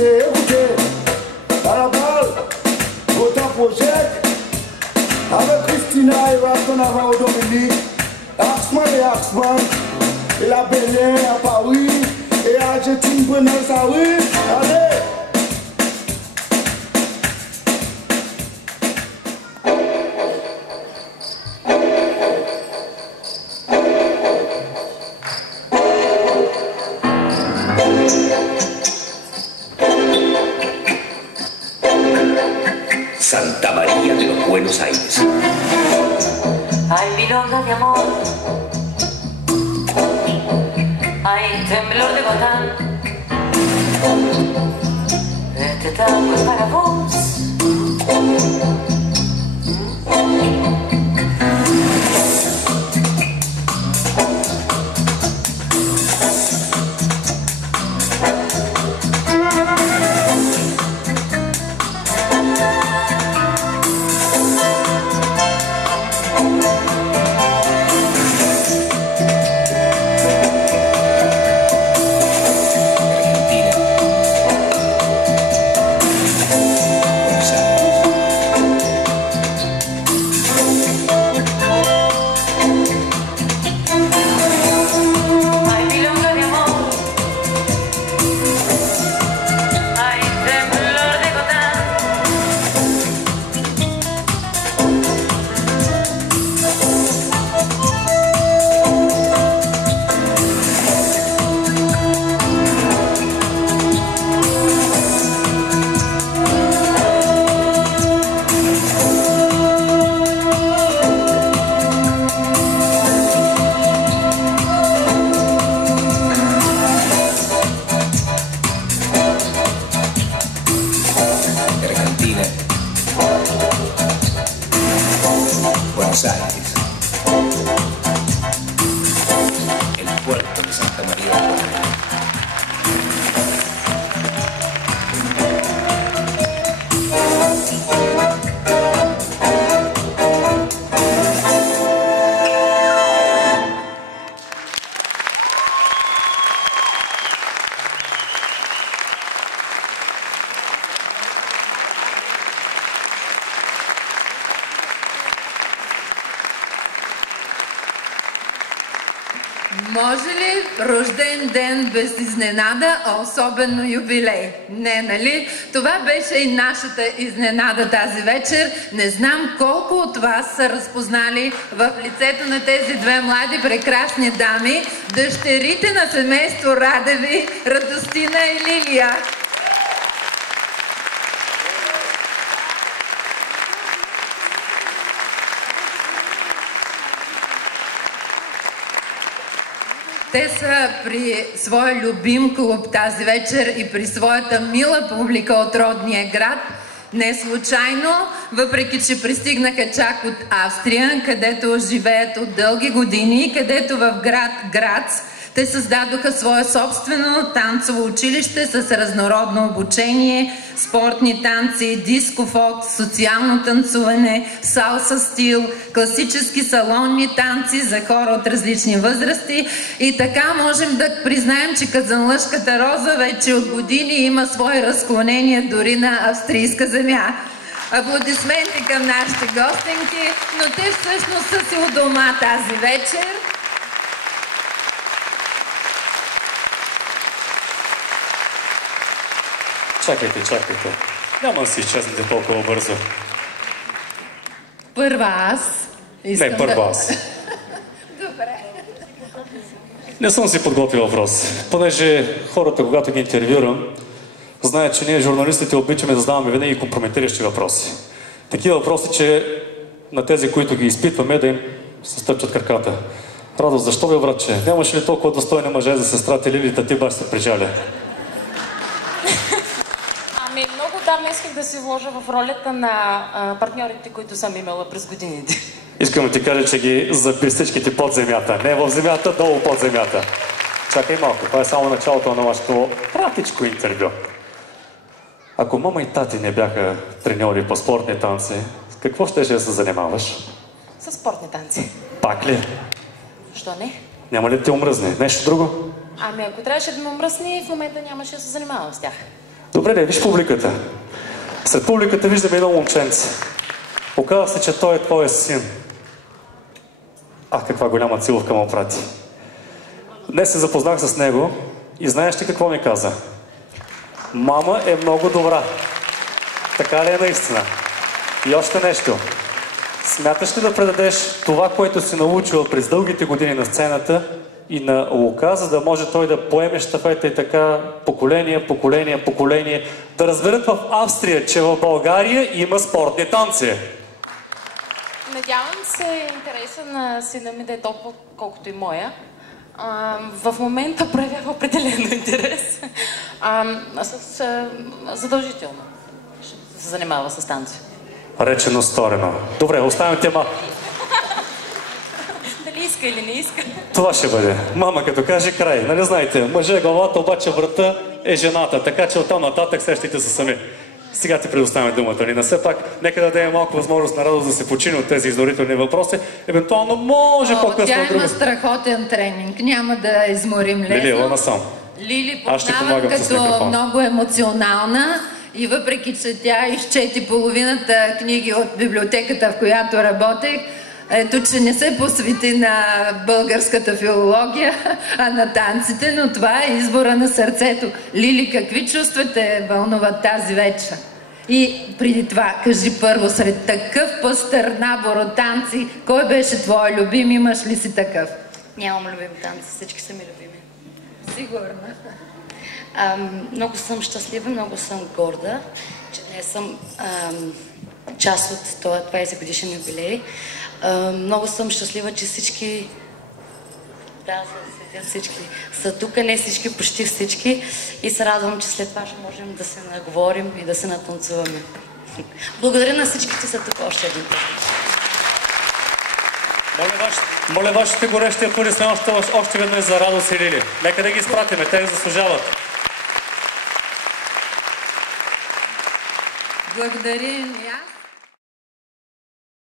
écoutez, à la balle, votre projet, avec Christina et Raston avant au Dominique, Axman et Axman, et la Bénin à Paris, et Argentine Buenos Aires, allez! Santa María de los Buenos Aires. Hay milonga de amor, hay temblor de Botán. Este tango es para vos. Buenos Aires, el puerto de Santa María de los Buenos Aires. Може ли рожден ден без изненада, а особено юбилей? Не, нали? Това беше и нашата изненада тази вечер. Не знам колко от вас са разпознали в лицето на тези две млади прекрасни дами, дъщерите на семейство Радеви, Радостина и Лилия. Те са при своя любим клуб тази вечер и при своята мила публика от родния град. Не случайно, въпреки че пристигнаха чак от Австрия, където живеят от дълги години, където в град Грац те създадоха свое собствено танцово училище с разнородно обучение, спортни танци, диско фокс, социално танцуване, салса стил, класически салонни танци за хора от различни възрасти. И така можем да признаем, че Казанлъшката роза вече от години има свои разклонения дори на австрийска земя. Аплодисменти към нашите гостенки, но те всъщност са си у дома тази вечер. Чакайте. Няма да си изчезнете толкова бързо. Първа аз. Не, първа аз. Добре. Не съм си подготвил въпрос. Понеже хората, когато ги интервюрам, знаят, че ние журналистите обичаме да задаваме винаги компрометиращи въпроси. Такива въпроси, че на тези, които ги изпитваме, да им се стъпчат краката. Радост, защо бе, братче? Нямаше ли толкова достойни мъже за сестрата Лилията, ти баш се прижаля? Много давно исках да се вложа в ролята на партньорите, които съм имала през годините. Искам да ти кажа, че ги заби всичките под земята. Не в земята, долу под земята. Чакай малко, това е само началото на нашето кратичко интервю. Ако мама и тати не бяха треньори по спортни танци, с какво щеше да се занимаваш? С спортни танци. Пак ли? Защо не? Няма ли да те омръзне? Нещо друго? Ами ако трябваше да ме омръсни, в момента нямаше да се занимавам с тях. Добре, виж публиката. След публиката виждаме едно момченце. Оказва се, че той е твоя син. Каква голяма целувка му прати. Днес се запознах с него и знаеш ли какво ми каза? Мама е много добра. Така ли е наистина? И още нещо. Смяташ ли да предадеш това, което си научила през дългите години на сцената и на Лука, за да може той да поеме щафета и така поколение, да разберат в Австрия, че в България има спортни танци? Надявам се интереса на сина ми да е толкова, колкото и моя. В момента проявява определено интерес. Задължително ще се занимава с танци. Речено, сторено. Добре, оставям тема. Дали иска или не иска? Това ще бъде. Мама като каже край. Нали знаете, мъже е главата, обаче врата е жената. Така че оттам нататък сещайте се сами. Сега ти предоставяме думата, Нина. Все пак, нека да дадем малко възможност на Радост да се почини от тези изнурителни въпроси. Евентуално може по-късно. Тя има страхотен тренинг. Няма да изморим лесно. Лили, ела насам. Лили познавам като много емоционална и въпреки, че тя изчети половината книги от библиотеката, в която работех, ето, че не се посвети на българската филология, а на танците, но това е избора на сърцето. Лили, какви чувства те вълнуват тази вечер? И преди това, кажи първо, сред такъв пъстър набор от танци, кой беше твой любим? Имаш ли си такъв? Нямам любим танци, всички са ми любими. Сигурно. Много съм щастлива, много съм горда, че не съм част от това 20 годишен юбилей. Много съм щастлива, че всички, всички са тук, не всички, почти всички. И се радвам, че след това ще можем да се наговорим и да се натанцуваме. Благодаря на всички, че са тук още един път. Моля вашите горещи аплодисменти още веднъж за Радост и Лили. Нека да ги изпратиме, те ги заслужават. Благодаря и аз.